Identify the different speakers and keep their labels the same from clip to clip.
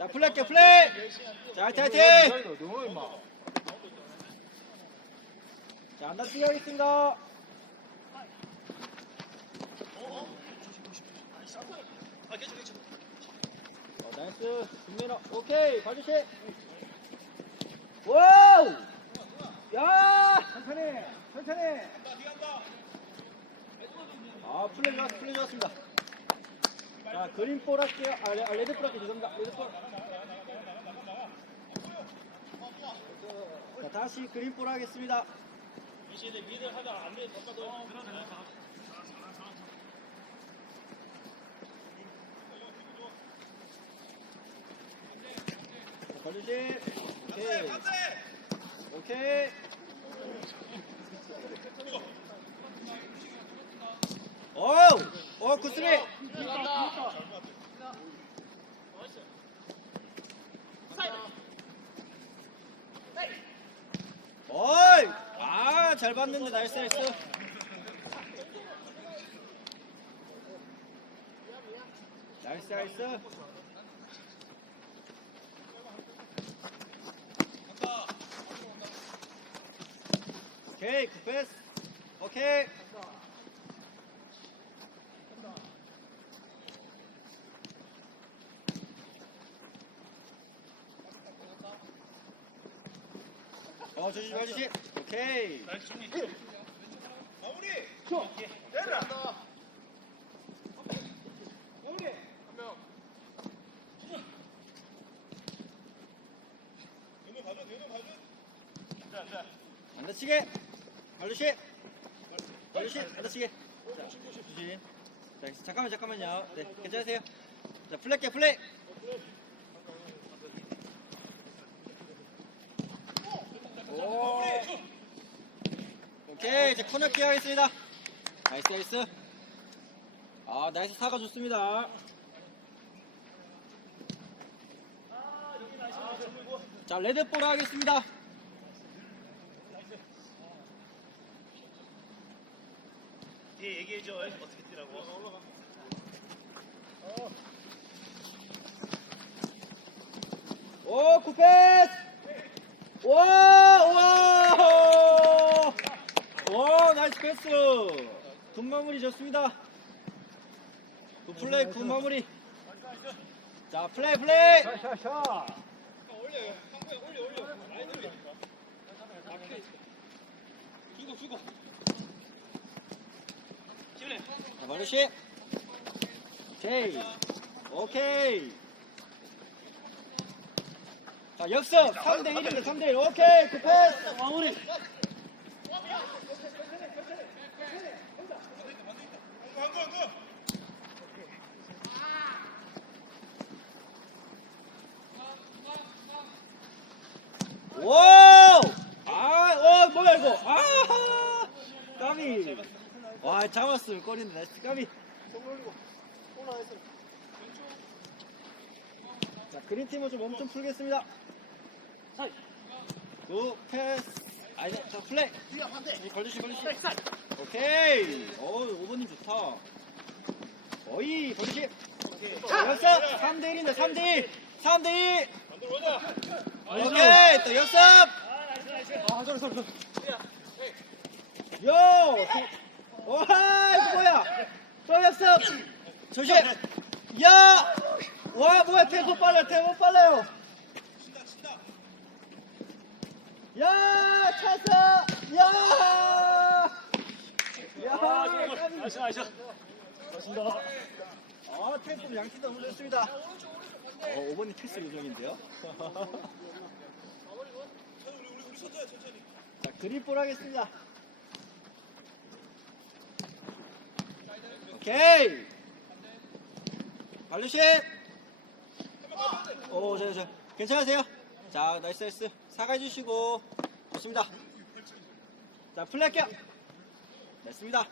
Speaker 1: 자, 할게요, 플레이! 자, 화이팅, 화이팅!
Speaker 2: 너무 임마.
Speaker 1: 자, 안 다치게 하겠습니다. 어, 나이스. 김민호, 오케이. 봐주시. 와우! 야!
Speaker 2: 천천히, 천천히.
Speaker 1: 아, 플레이 좋았, 플레이 좋았습니다. 자, 그린 볼 할게요. 아, 레, 아, 레드 볼 할게요. 죄송합니다. 레드 볼. 자, 다시 그린 볼 하겠습니다. 자, 걸리지. 오케이. 오케이. 어우! 어, 굿스리! 어이! 아, 잘 봤는데, 나이스, 나이스. 나이스, 나이스. 오케이, 굿패스. 오케이. 어, 조심, 조심. 오케이. 안 다치게. 발루시. 발루시, 안 다치게. 자, 조심. 자, 잠깐만, 잠깐만요. 네, 괜찮으세요? 자, 플레이게 플레이. 오. 오케 이, 이제 코너킥 하겠습니다. 나이스, 나이스. 아, 나이스 사가 좋습니다. 자, 레드볼 하겠습니다.
Speaker 3: 뒤에 얘기해줘 어떻게 뛰라고
Speaker 1: 오, 굿패스! 와, 와! 와, 나이스 패스! 굿 마무리 좋습니다. 굿 플레이, 굿 마무리. 자, 플레이, 플레이!
Speaker 2: 샤샤샤.
Speaker 1: 자, 마루시. 오케이. 오케이. 자, 역습! 3대 1입니다, 3대 1. 오케이, 굿패스! 마무리. 와우! 아, 어, 뭐야, 이거? 아! 까비! 와, 잡았어요. 꺼리는 나이스 까비. 자, 그린 팀은 좀 엄청 풀겠습니다. 굿, 패스. 아니, 자, 플레이. 이 걸리시, 걸리시. 오케이. 어, 5번님 좋다. 어이, 걸리시. 역습! 3대1인데, 3대1! 3대1! 오케이, 또 역습!
Speaker 2: 아, 저리, 저리, 저리.
Speaker 1: 요! 와, 이거 뭐야? 또 역습! 조심! 야! 와, 뭐야, 템포 빨라, 템포 빨라요! 야! 찼어! 야! 야!
Speaker 3: 나이스 나이스
Speaker 2: 고맙습니다.
Speaker 1: 아, 템포 양팀 너무 좋습니다. 어, 5번이 패스 요정인데요? 자, 그립볼 하겠습니다. 오케이! 발루시! 오, 저, 저. 괜찮으세요? 자, 나이스, 나이스. 사과해주시고. 좋습니다. 자, 플레이할게요. 됐습니다.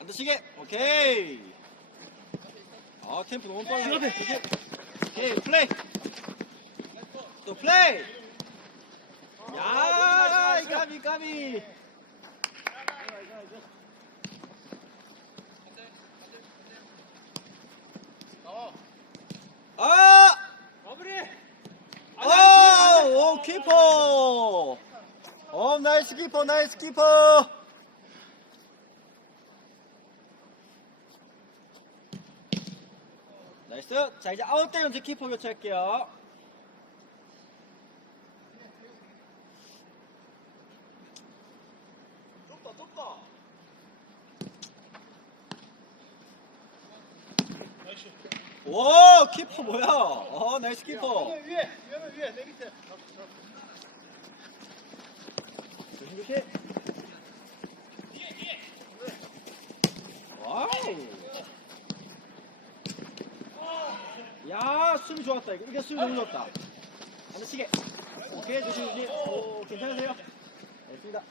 Speaker 1: 안 다치게. 오케이. 아, 템포 너무 빨라. 오케이. 오케이, 플레이. 또 플레이. 야, 이. 까비 까비. 아!
Speaker 2: 마무리.
Speaker 1: 오, 오 키퍼. 어, 나이스 키퍼, 나이스 키퍼. 나이스. 자, 이제 아웃대 연체 키퍼 교체할게요.
Speaker 3: 좁다 좁다.
Speaker 1: 오, 키퍼 뭐야? 어, 나이스 키퍼.
Speaker 3: 위에 위에는 위에 내 밑에.
Speaker 1: 조심. 와우. 야, 수비 좋았다. 이거, 이게 수비 너무 좋았다. 안 다치게. 오케이, 조심 조심. 오, 괜찮으세요? 됐습니다.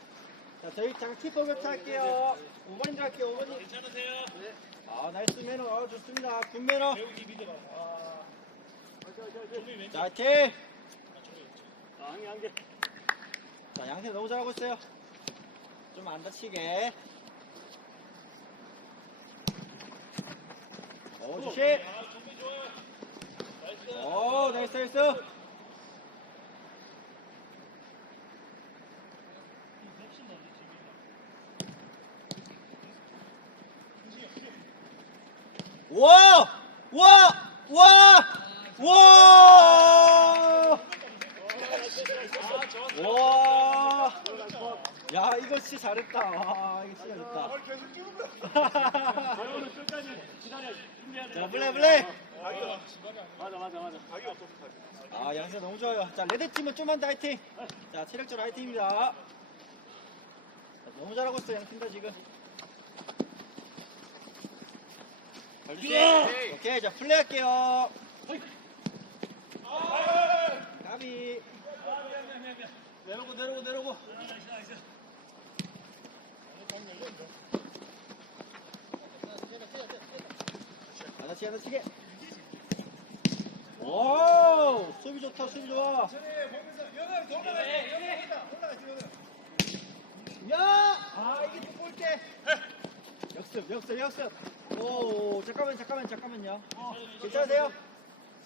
Speaker 1: 자, 저희 잠깐 키퍼 교체할게요. 5번님들 할게요, 5번님.
Speaker 3: 괜찮으세요?
Speaker 1: 아, 나이스 매너. 아, 좋습니다. 굿 매너.
Speaker 3: 배우기 믿어봐. 아.
Speaker 1: 자, 화이팅!
Speaker 2: 아, 한 개 한 개.
Speaker 1: 자, 양세 너무 잘하고 있어요. 좀 안 다치게. 오, 조심.
Speaker 3: 아 종이 좋아요. 나이스.
Speaker 1: 오, 나이스, 나이스. 와! 와! 와! 와! 와! 야, 이거 진짜 잘했다. 와, 이거 진짜 좋다.
Speaker 3: 계속 끼운다.
Speaker 2: 오늘 끝까지 기다려. 준비해야 돼.
Speaker 1: 자, 플레이, 플레이.
Speaker 3: 가기가
Speaker 2: 맞아, 맞아, 맞아.
Speaker 3: 가기 없어.
Speaker 1: 아, 양세 너무 좋아요. 자, 레드팀은 좀만 더 화이팅. 자, 체력적 화이팅입니다. 자, 너무 잘하고 있어, 양팀 다 지금. 오케이. 오케이, 자, 플레이 할게요. 까비. 내려오고, 내려오고, 내려오고. 안 다치게, 안 다치게. 오, 수비 좋다, 수비 좋아. 야! 아, 이게 또 골대. 역습, 역습, 역습. 오, 잠깐만, 잠깐만, 잠깐만요. 괜찮으세요?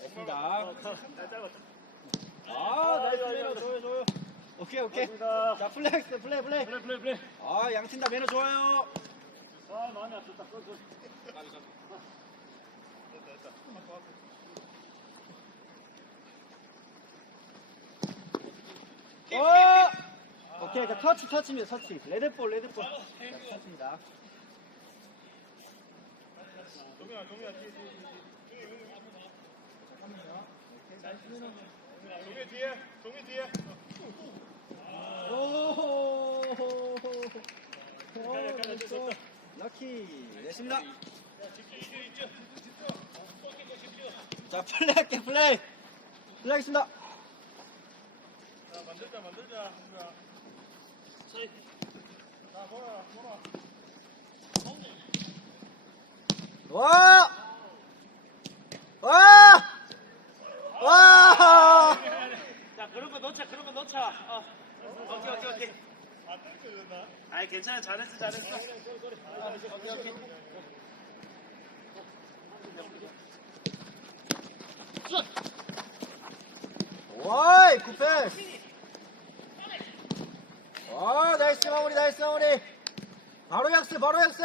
Speaker 1: 됐습니다. 아, 나이스 매너, 좋아요, 좋아요. 오케이, 오케이. 자, 플렉스, 플레이, 플레이.
Speaker 2: 플레이, 플레이, 플레이.
Speaker 1: 아, 양팀 다 매너 좋아요.
Speaker 2: 아, 마음이 아프다. 그, 그.
Speaker 1: 어! 오케이, 자, 터치, 터치입니다, 터치. 레드볼, 레드볼. 자, 터치입니다.
Speaker 3: 종이야 종이야 뒤에 뒤에. 종이 뒤에. 종이 뒤에.
Speaker 1: 오호호호. 오, 나이스. 럭키. 됐습니다. 자, 플레이 할게, 플레이. 플레이 하겠습니다.
Speaker 3: 자 만들자 만들자. 자 보라 보라.
Speaker 1: 와! 와! 와!
Speaker 3: 자 그런 거 넣자 그런 거 넣자. 어. 오케이 오케이 오케이. 아이 괜찮아 잘했어 잘했어.
Speaker 1: 오케이, 오케이. 와이, 굿패스. 와, 나이스 마무리, 나이스 마무리. 바로 약습, 바로 약습.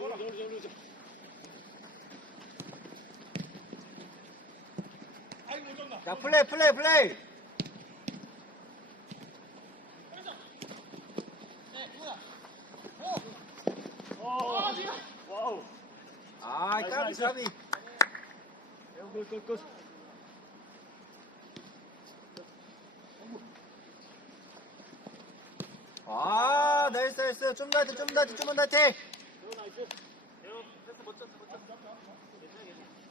Speaker 3: 보라.
Speaker 1: 자, 플레이, 플레이, 플레이.
Speaker 2: 와우.
Speaker 1: 아, 까비, 까비. 아, 나이스, 나이스. 좀 나이트, 좀 나이트, 좀 나이트.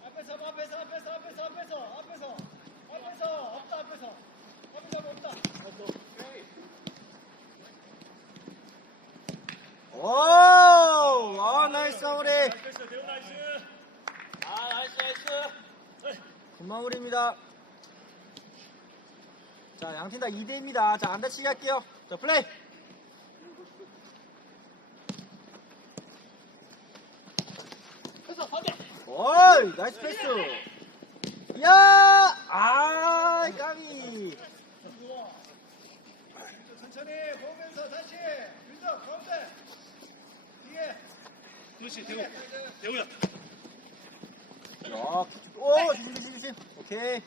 Speaker 2: 앞에서 앞에서 앞에서 앞에서 앞에서 앞에서 앞에서 없다 앞에서 앞에서 없다
Speaker 1: 오, 아, 나이스 마무리.
Speaker 3: 아 나이스 나이스
Speaker 1: 굿 마무리입니다. 자, 양팀 다 2대입니다. 자, 안 다치게 할게요. 자, 플레이. 오이, 나이스 패스. 야, 아, 까비.
Speaker 2: 천천히 보면서 다시 윤정 가운데 뒤에
Speaker 3: 그렇지 대우 대우야
Speaker 1: 야, 오, 조심, 조심, 조심. 오케이.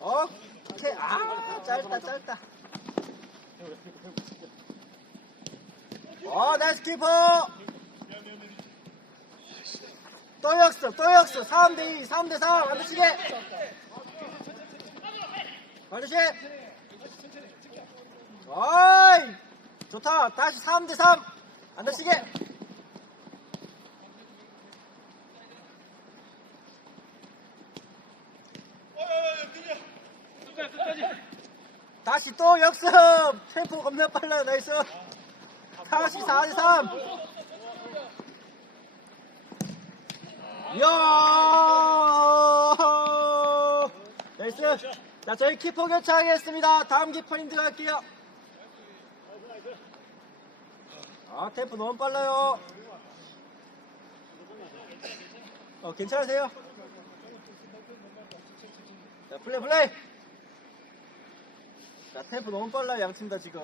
Speaker 1: 어, 오케이. 아, 짧다, 짧다. 어, 나이스 키퍼. 또 역습, 또 역습. 3대2, 3대3. 안 다치게. 반드시. 어이, 좋다. 다시 3대3. 안 다치게.
Speaker 3: 끝까지 끝까지
Speaker 1: 다시 또 역습. 템포 겁나 빨라요. 나이스. 다시 4대3. 이야. 나이스. 자, 저희 키퍼 교체하겠습니다. 다음 키퍼님 들어갈게요. 아, 템포 너무 빨라요. 어, 괜찮으세요? 자, 플레이, 플레이. 자, 템포 너무 빨라요, 양팀 다 지금.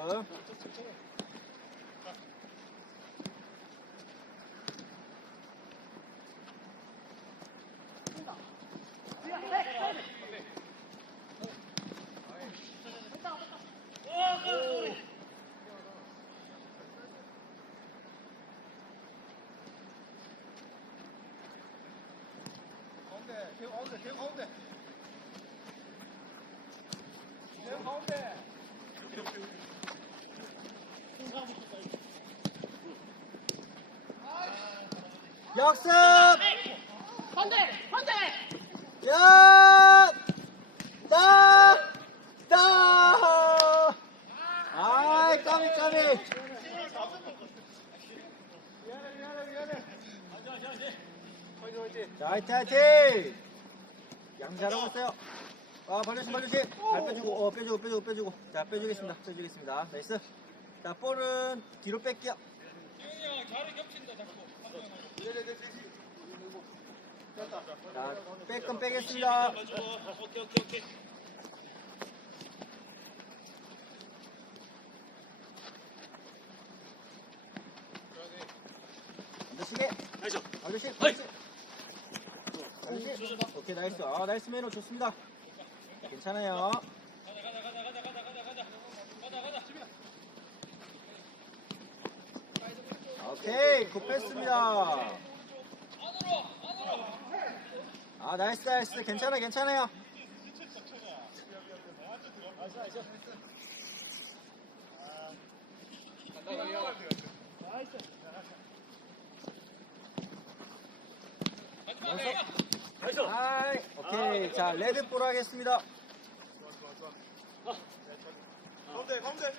Speaker 2: 가운데 가운데 대우 가운데 대우 가운데
Speaker 1: 역습!
Speaker 4: 반대! 반대!
Speaker 1: 야! 따! 따! 아이, 까비, 까비.
Speaker 2: 미안해 미안해 미안해
Speaker 1: 자, 화이팅, 화이팅! 양 잘하고 있어요. 아, 발려심, 발려심. 발 빼주고, 어, 빼주고, 빼주고, 빼주고. 자, 빼주겠습니다. 빼주겠습니다. 나이스. 자, 볼은 뒤로 뺄게요. 자, 빼끔 빼겠습니다.
Speaker 3: 오케이 오케이 오케이
Speaker 1: 안드시게.
Speaker 3: 나이스 어이.
Speaker 1: 아 아저씨. 오케이, 나이스. 아, 나이스 매너 좋습니다. 괜찮아요. 오케이, 굿 패스입니다. 아, 나이스, 나이스. 괜찮아, 괜찮아요.
Speaker 3: 나이스
Speaker 1: 아이, 오케이. 자, 레드볼 하겠습니다.
Speaker 2: 가운데 가운데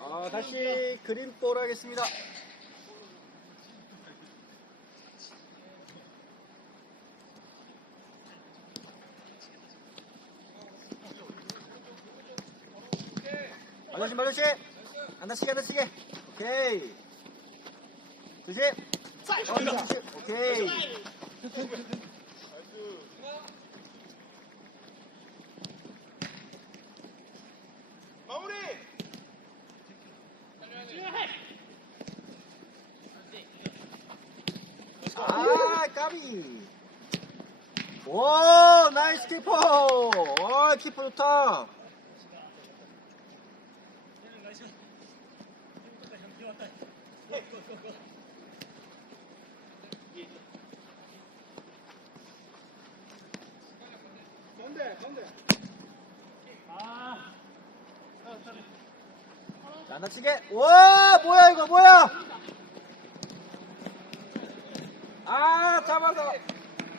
Speaker 1: 아, 다시 그린볼 하겠습니다. 아저씨, 아저씨. 안 다치게, 안 다치게. 오케이. 그지? 어, 그렇지. 오케이.
Speaker 2: 마무리
Speaker 1: 아, 까비. 오, 나이스 키퍼. 와, 키퍼 좋다. 자, 안 다치게. 와, 뭐야, 이거, 뭐야! 아, 잡아서.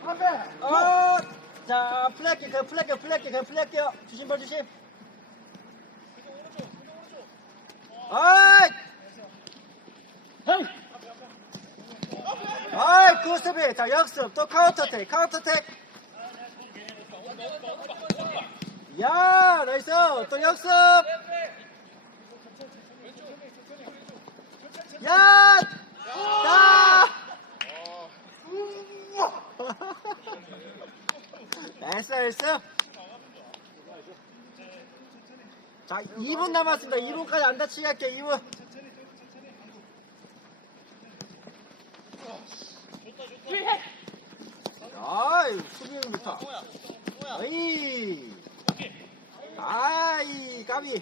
Speaker 1: 안 돼! 어, 자, 플랫기, 그 플랫기, 플랫기, 그 플랫기요. 주심 봐, 주심. 아이! 아이, 굿스비. 자, 역습. 또 카운터 택, 카운터 택. 야, 나이스. 또 역습. 야! 야! 나이스, 나이스. 자, 2분 남았습니다. 2분까지 안 다치게 할게, 2분. 아이, 수비형 좋다. 어이. 아이, 까비.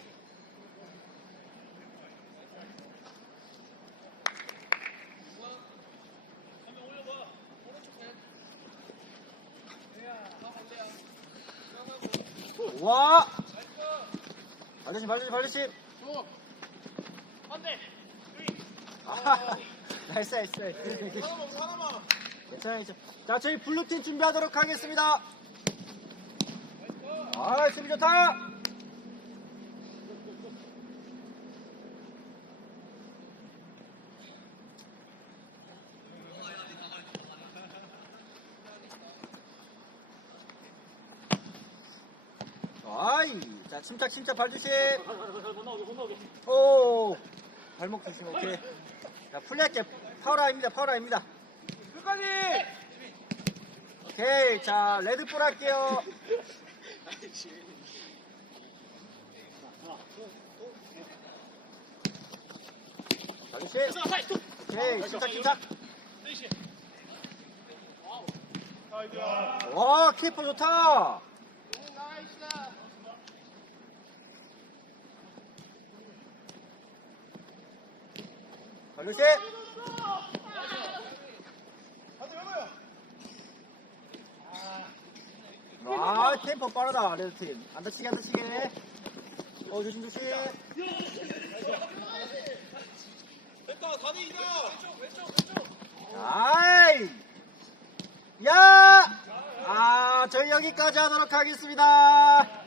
Speaker 1: 와! 발리심, 발리심, 발리심.
Speaker 4: 선대
Speaker 1: 아, 나이스, 나이스, 나이스. 괜찮아요. 괜찮아요. 자, 저희 블루팀 준비하도록 하겠습니다. 아, 수비 좋다. 아이, 자, 침착, 침착, 발주심. 오, 발목 조심, 오케이. 자, 풀릴게. 파워라입니다, 파워라입니다. 끝까지! 오케이, 자, 레드볼 할게요. 발주심. 오케이, 침착, 침착. 와, 키퍼 좋다. 발주심. 아, 템포 빠르다, 레드팀. 안 다치게, 안 다치게. 어, 조심, 조심. 아이! 야! 아, 저희 여기까지 하도록 하겠습니다.